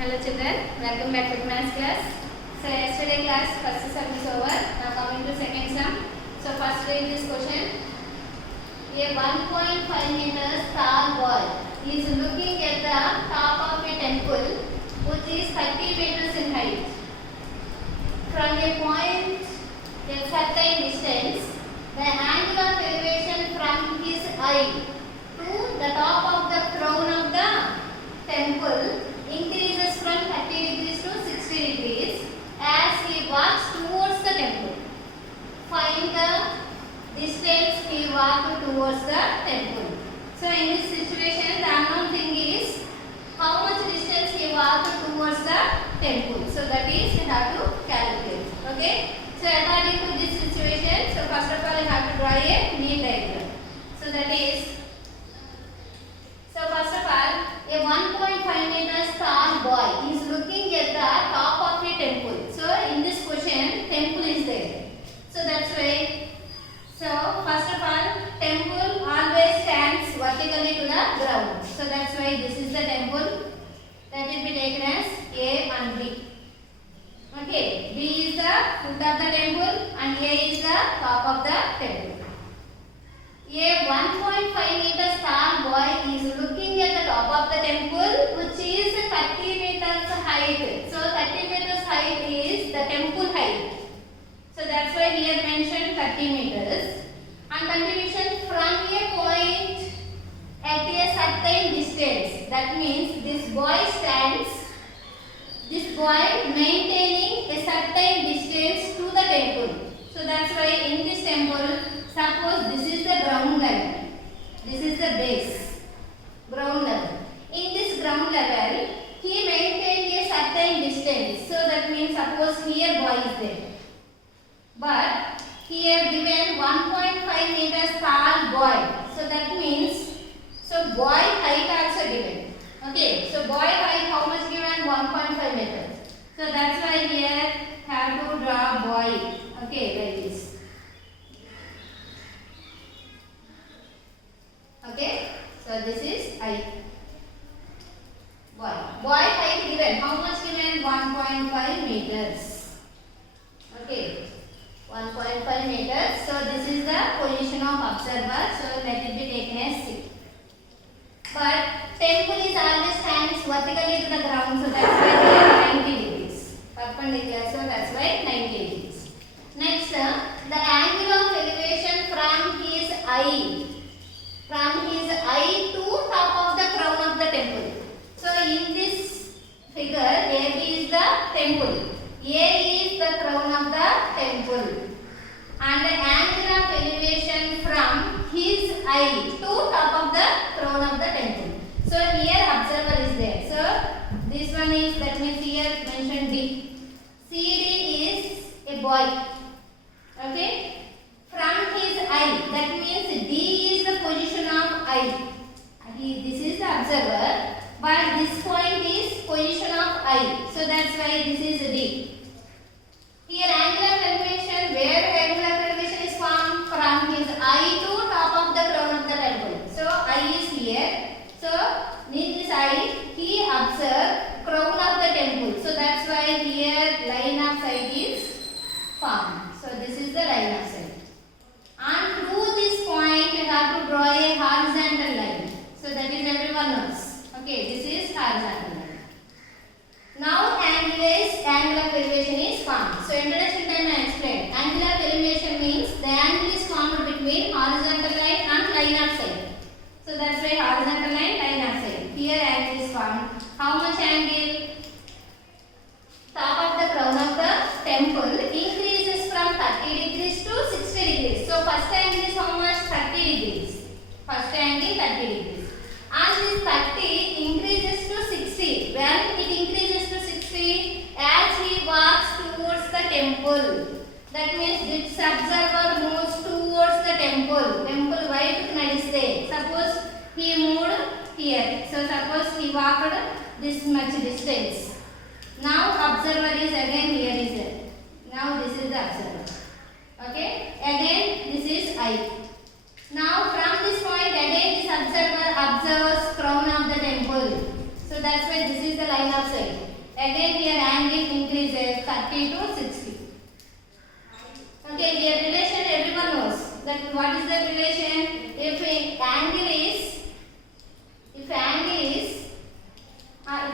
Hello children, welcome back to the maths class. So yesterday class first sum is over. Now coming to second sum. So first read this question. A 1.5 meters tall boy is looking at the top of a temple which is 30 meters in height. From a point a certain distance, the angle of elevation from his eye to the top of the crown of the temple increases from 30 degrees to 60 degrees as he walks towards the temple. Find the distance he walked towards the temple. So in this situation, the unknown thing is how much distance he walked towards the temple. So that is you have to calculate. Okay. So according to this situation, so first of all you have to draw a neat diagram. So that is, so first of all, a 1.5 meters tall boy is looking at the top of a temple. So in this question, temple is there. So that's why. So first of all, temple always stands vertically to the ground. So that's why this is the temple. That will be taken as A and B. Okay, B is the foot of the temple and A is the top of the temple. A 1.5 meters tall boy is looking at the top of the temple which is 30 meters height. So 30 meters height is the temple height. So that's why here mentioned 30 meters. And continuation from a point at a certain distance. That means this boy maintaining a certain distance to the temple. So that's why in this temple, suppose this is the ground level. This is the base, ground level. In this ground level, he maintained a certain distance. So that means suppose here boy is there. But here given 1.5 meters tall boy. So that means, so boy height also given. Okay, so boy height how much given? 1.5 meters. So that's why here have to draw boy. Okay, like this. Okay, so this is height. Boy. Boy height given. How much given? 1.5 meters. Okay. 1.5 meters. So this is the position of observer. So let it be taken as C. But temple is always stands vertically to the ground. So that's why 90 degrees. Perpendicular. So that's why 90 degrees. Next, the angle of elevation from his eye. From his eye to top of the crown of the temple. So in this figure, AB is the temple. A is the crown of the temple. And the angle of elevation from his eye to top of the crown of the temple. So here observer is there. So this one is, that means here mentioned D. CD is a boy. Okay. From his eye, that means D is the position of eye. This is the observer, but this point is position of eye. So that's why this is D. Here angular elevation, where angular elevation is formed? From his eye to top of the crown of the temple. So eye is here. So in this eye, he observed crown of the temple. So that's why here line of sight is formed. So this is the line of sight. And through this point, you have to draw a horizontal line. So that is everyone knows. Okay, this is horizontal line. Now angle of elevation is formed. So introduction time I explained. Angle of elevation means the angle is formed between horizontal line and line of sight. So that's why horizontal line of sight. Here angle is formed. How much angle? Top of the crown of the temple increases from 30 degrees to 60 degrees. So first angle is how much? 30 degrees. First angle 30 degrees. And this 30 increases to 60. When it increases to 60, as he walks towards the temple. That means this observer moves towards the temple. Temple white nadiste. Suppose he moved here. So suppose he walked this much distance. Now observer is again here is it. Now this is the observer. Okay. Again this is eye. Now from this point again this observer observes crown of the temple. So So that's why this is the line of sight. Again here angle increases 30 to 60. Okay, here relation everyone knows. That what is the relation? If angle is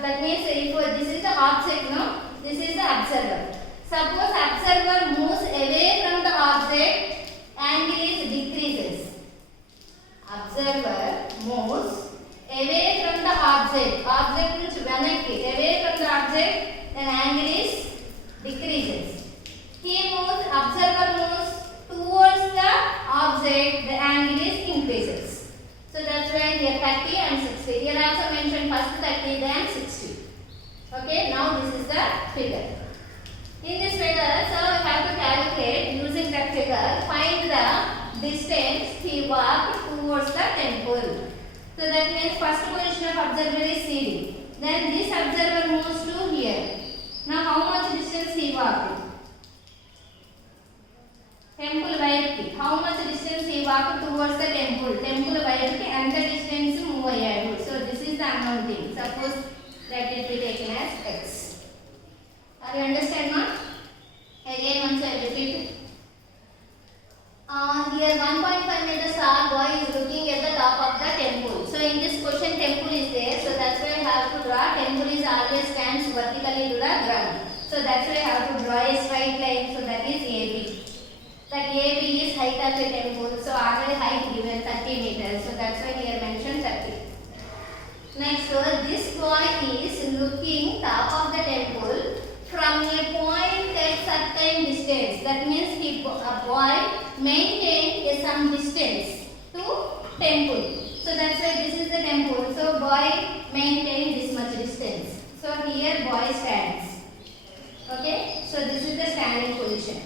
that means if this is the object, no, this is the observer. Suppose observer moves away from the object, angle is decreases. Observer moves away from the object. Object means vanity. Away from the object, then angle is decreases. Observer moves towards the object, the angle is increases. So that's why here 30 and 60. Here also mentioned first 30 then 60. Okay, now this is the figure. In this figure, so we have to calculate using that figure, find the distance he walked towards the temple. So that means first position of observer is CD. Then this observer moves to here. Now how much distance he walked? Temple వైపుకి. How much distance he walked towards the temple? Temple వైపుకి ఎంత distance move అయ్యాడు? So this is the unknown thing. Suppose let it be taken as x. Are you understand now? Again once I repeat. Here 1.5 meters tall boy is looking at the top of the temple. So in this question temple is there. So that's why I have to draw. Temple is always stands vertically to the ground. So that's why I have to draw a straight line. So that is AB. That AB is height of the temple. So already height given 30 meters. So that's why here mentioned 30. Next, so this boy is looking top of the temple from a point at certain distance. That means a boy maintained some distance to temple. So that's why this is the temple. So boy maintained this much distance. So here boy stands. Okay. So this is the standing position.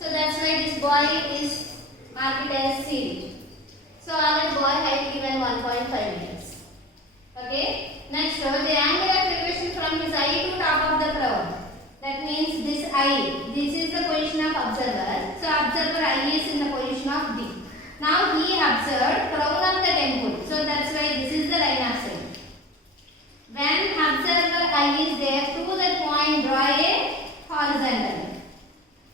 So that's why this boy is marked as CD. So our boy height given 1.5 meters. Okay. Next, so the angle of elevation from his eye to top of the crown. That means this eye. This is the position of observer. So observer eye is in the position of D. Now he observed crown of the temple. So that's why this is the line of sight. When observer eye is there, to that point draw a horizontal.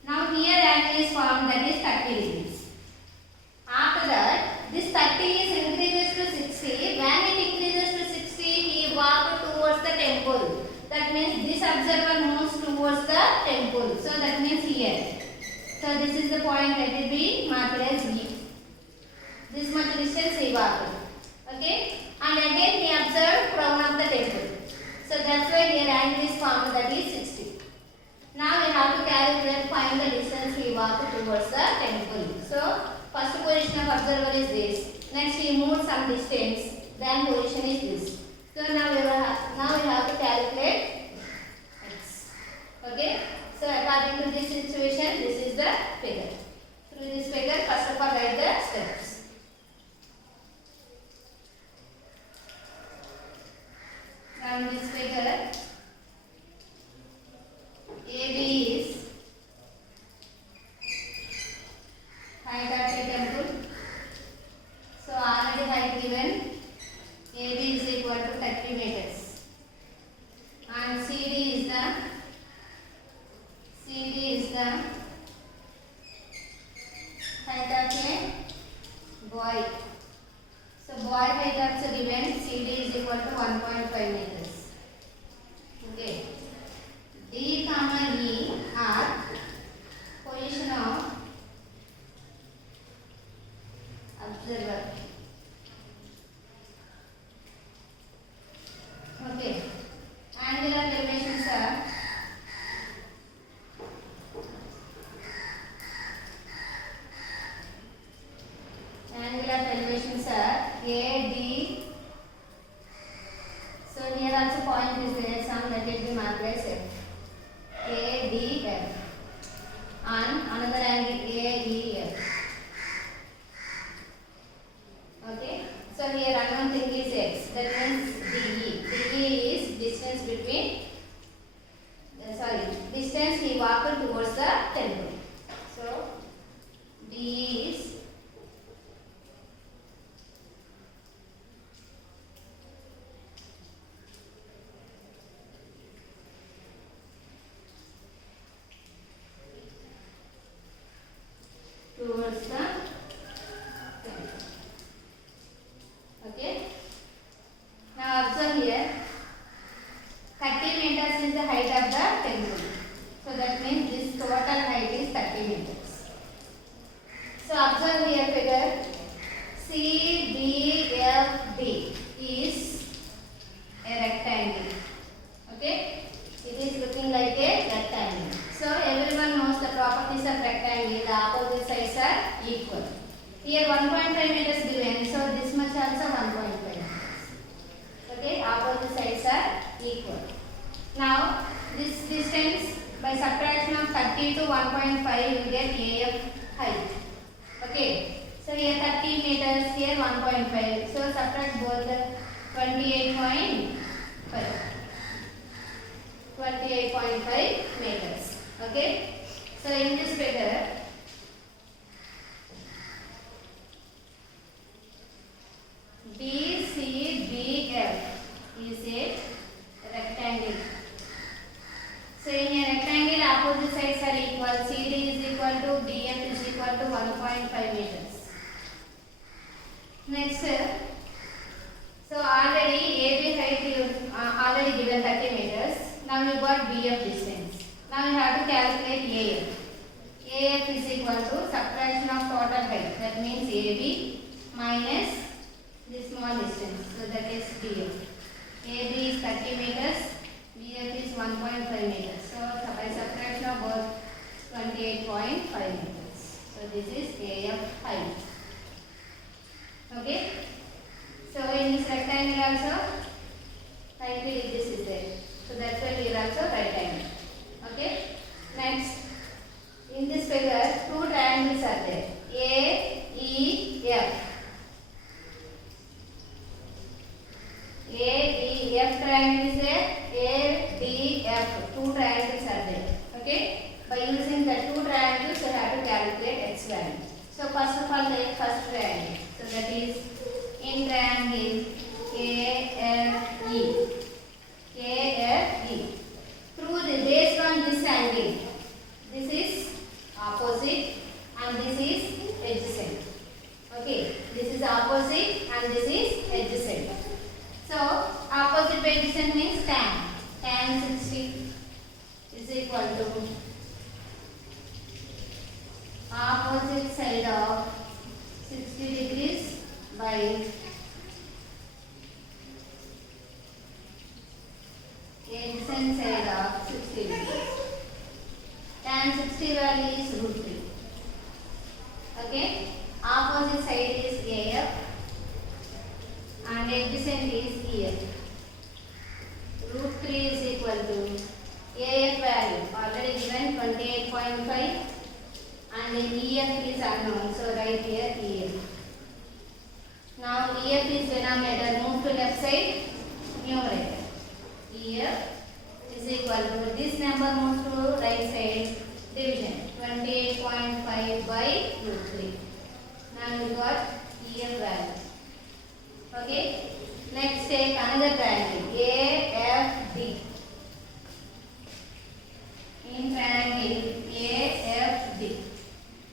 Now here angle is formed, that is 30 degrees. After that, this 30 is increases to 60. When it increases to 60, he walked towards the temple. That means this observer moves towards the temple. So that means here. So this is the point, let it be marked as B. This much distance he walked. Okay. And again he observed crown of the temple. So that's why here angle is formed, that is 60. Now we have to calculate, find the distance he walked towards the temple. So first position of observer is this. Next he moved some distance. Then position is this. So now we have to calculate x. Okay. So according to this situation, this is the figure. Through this figure, first of all write the steps. Now in this figure, AB is height of the temple. So already height given. AB is equal to 30 meters. And CD is the height of a boy. So boy height also given. CD is equal to 1.5 meters. Here 1.5 meters given, so this much also 1.5. Okay, opposite sides are equal. Now this distance by subtraction of 30 to 1.5 you get AF height. Okay, so here 30 meters, here 1.5. So subtract both the 28.5. 28.5 meters. Okay, so in this figure BCDF is a rectangle. So in a rectangle opposite sides are equal. CD is equal to DF is equal to 1.5 meters. Next, so already AB height is already given 30 meters. Now you got BF distance. Now you have to calculate AF. AF is equal to subtraction of total height. That means AB minus this small distance. So that is BF. AB is 30 meters. BF is 1.5 meters. So by subtraction of both 28.5 meters. So this is AF height. Okay. So in this rectangle also, slightly this is there. So that's why we are also right angle. Okay. Next, in this figure, two triangles are there. AEF. AEF triangle is there. ADF. Two triangles are there. Okay. By using the two triangles, you have to calculate x value. So first of all, take first triangle. So that is in triangle KFE. KFE. Through the based on this angle, this is opposite and this is adjacent. Okay, this is opposite and this is adjacent. So opposite by adjacent means tan. Tan 60 is equal to opposite side of 60 degrees by adjacent side of 60 degrees. Tan 60 value is root 3. Okay. Opposite side is AF and adjacent is EF. Root 3 is equal to AF value already given 28.5 and EF is unknown. So write here EF. Now EF is denominator, move to left side, numerator. EF is equal to this number moves to right side, division 28.5 by root 3. Now you got EF value. Okay. Next take another triangle AFD. In triangle AFD.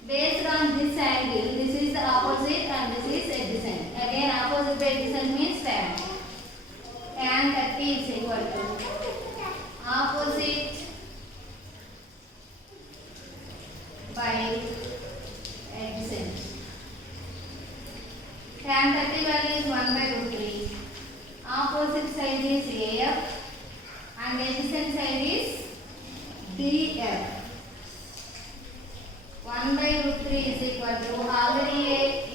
Based on this angle, this is the opposite and this is adjacent. Again opposite by adjacent means tan. Tan 30 is equal to opposite by adjacent. Tan 30 value is 1 by root 3. Opposite side is AF and adjacent side is DF. 1 by root 3 is equal to already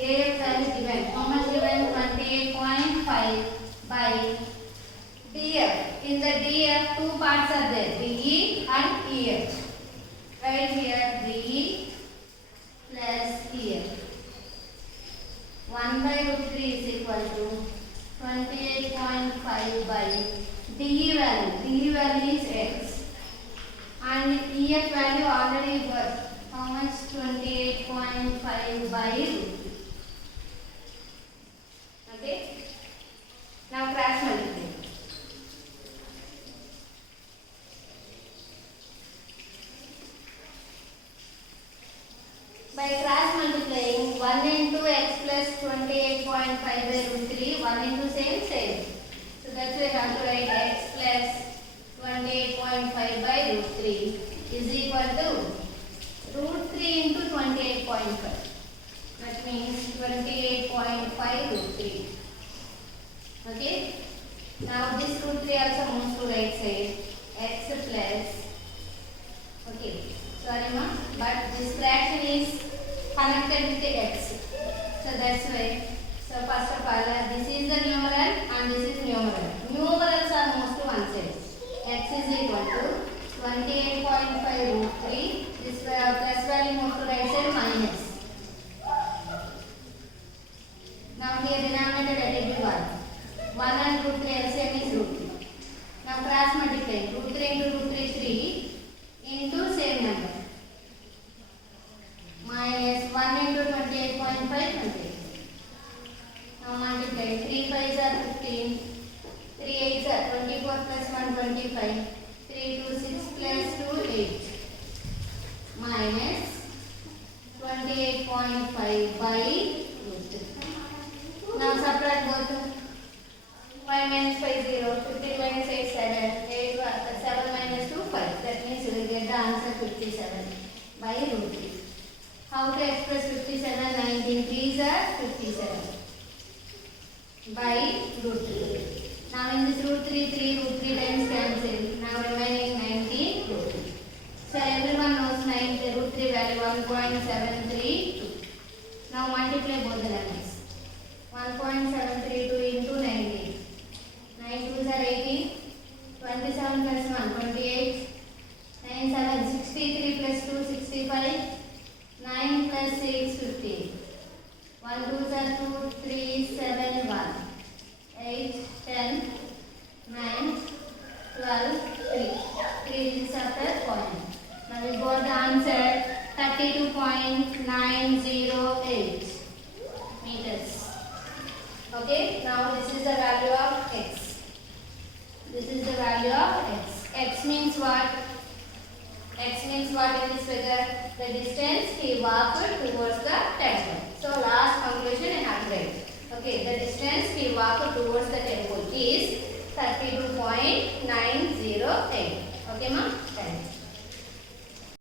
AF value given. How much given? 28.5 by DF. In the DF, two parts are there, DE and EF. Right here, DE plus EF. 1 by root 3 is equal to 28.5 by DE value. DE value is X. And EF value already got. How much? 28.5 by root 3. Okay. Now cross multiply. By cross multiplying 1 into x plus 28.5 by root 3, 1 into same. So that's why I have to write x plus 28.5 by root 3 is equal to root 3 into 28.5. That means 28.5 root 3. Okay. Now this root 3 also moves to right side. X plus. Okay. Sorry ma, but this fraction is connected with the x. x is equal to 28.5 root 3. This plus value moved to right side minus. Now here denominator let it be 1. 1 and root 3 LCM is root 3. Now cross multiply. Root 3 into root 3 3 into same number. Minus 1 into 28.5 20. Now multiply. 3 5s are 15. 3 8s are 24 plus 1 25. 3 2 6 plus 2 8. Minus 28.5 by root 3. Now subtract both. 5 minus 5 0. 15 minus 8 7. 7 minus 2 5. That means you will get the answer 57 by root 3. How to express 57? 19 3s are 57 by root 3. Now in this root 3 root 3 times cancel. Now remaining 19 root 3. So everyone knows 9 root 3 value 1.732. Now multiply both the numbers. 1.732 into 19. 9 2s are 18. 27 plus 1 28. 9 7 63 plus 2 65. 9 plus 6 15. 1 2s are 2 3 7 1. 8 10 9 12 3. 3 digits after point. Now we got the answer 32.908 meters. Okay, now this is the value of x. This is the value of x. X means what? X means what in this figure? The distance he walked towards the temple. So last conclusion I have read. Okay, the distance he walked towards the temple is 32.908. Okay, ma'am?